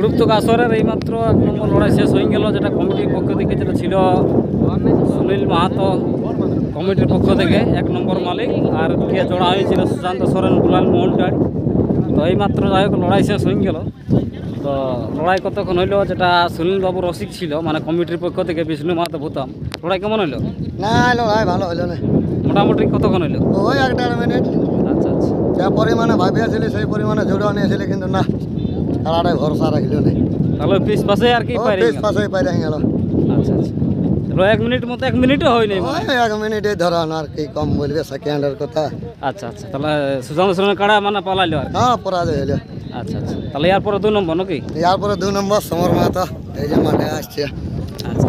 গুরুত্বক আসরের এইমাত্র 1 নম্বর লড়াই শেষ হয়ে গেল, যেটা কমিটির পক্ষ থেকে যেটা ছিল সুনীল মাহাতো কমিটির পক্ষ থেকে 1 নম্বর মালিক, আর কে জোড়া হয়েছিল সুশান্ত সরেন গুলাল মোহনটার। তো এইমাত্র যাই হোক লড়াই শেষ হয়ে গেল। তো লড়াই কতক্ষণ হইলো, যেটা সুনীল বাবু রসিক ছিল মানে কমিটির পক্ষ থেকে বিষ্ণু মাহাতো ভূতাম। লড়াই কেমন হইলো? না লড়াই ভালো হইলো না, মোটামুটি কতক্ষণ হইলো? ওই 1.5 মিনিট। আচ্ছা আচ্ছা, যা পরিমাণে ভাবিয়াছিলি সেই পরিমাণে জোড়া নিয়েছিলি, কিন্তু না খেলাটাই ভরসা রাখিল না। তাহলে পিস পাশে আর কি পাইরে পিস পাশে পাইরে গেল। আচ্ছা আচ্ছা, 1 মিনিট মতো, 1 মিনিটও হয় নাই ওই 1 মিনিটে ধরান, আর কি কম বলবে সেকেন্ডের কথা। আচ্ছা আচ্ছা, তাহলে সুশান্ত সরেন কাড়া মানে পালাইলো আর? হ্যাঁ পরাজয় হইলো। আচ্ছা আচ্ছা, তাহলে এরপরে 2 নম্বর নাকি? এরপরে 2 নম্বর সমর মাহাতো এই যে মাঠে আসছে। আচ্ছা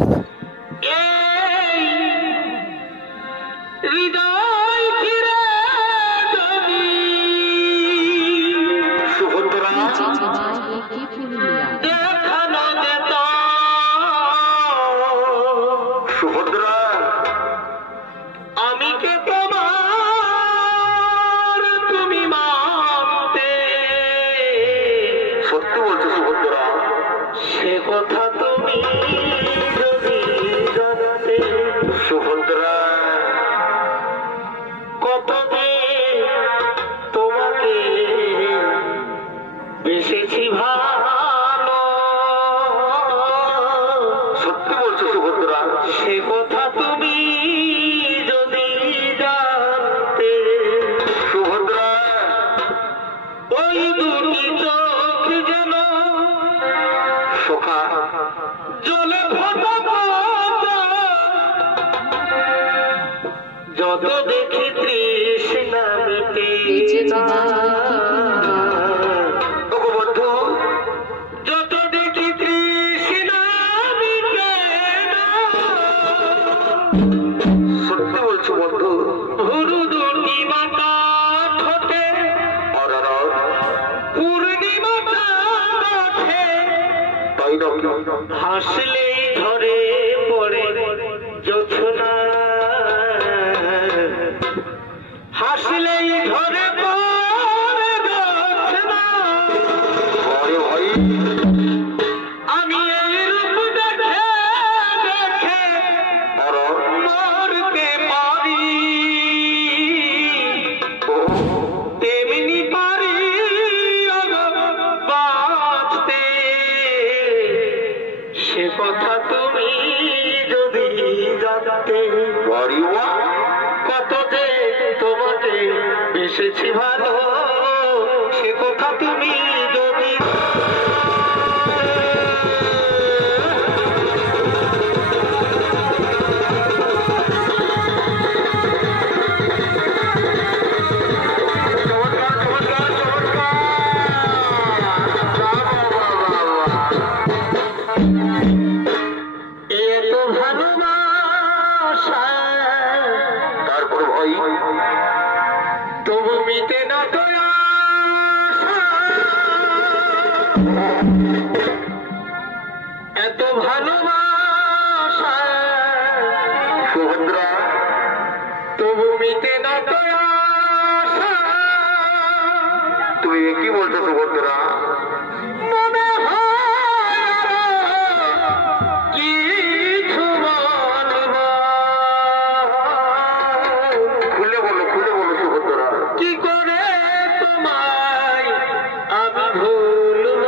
যত দেখি তৃষ্ণা মিটে বন্ধু, যত দেখি তৃষ্ণা মিটে সত্যি বলছো বন্ধু। হুরু দুটি মাতা ঠোঁটে পূর্ণিমাটা ওঠে, তাই না? হাসলেই ধরে পড়ে জোছনা, হাসলেই ধরে পড়ে জোছনা। আমি এই রূপ দেখে দেখে মরতে পারি, তেমনি পারি বাঁচতে। সে কথা তুমি যদি জানতে, কত যে তোমাকে বেসেছি ভালো, সে কথা তুমি যদি তবু মিটে না তো এত ভালোবাসা সুভদ্রা, তবু মিটে না তো তুমি কি বলছো সুভদ্রা? মনে কিছু বলবো, খুলে বলো সুভদ্রা, কি করে তোমায় আমি ভুলব?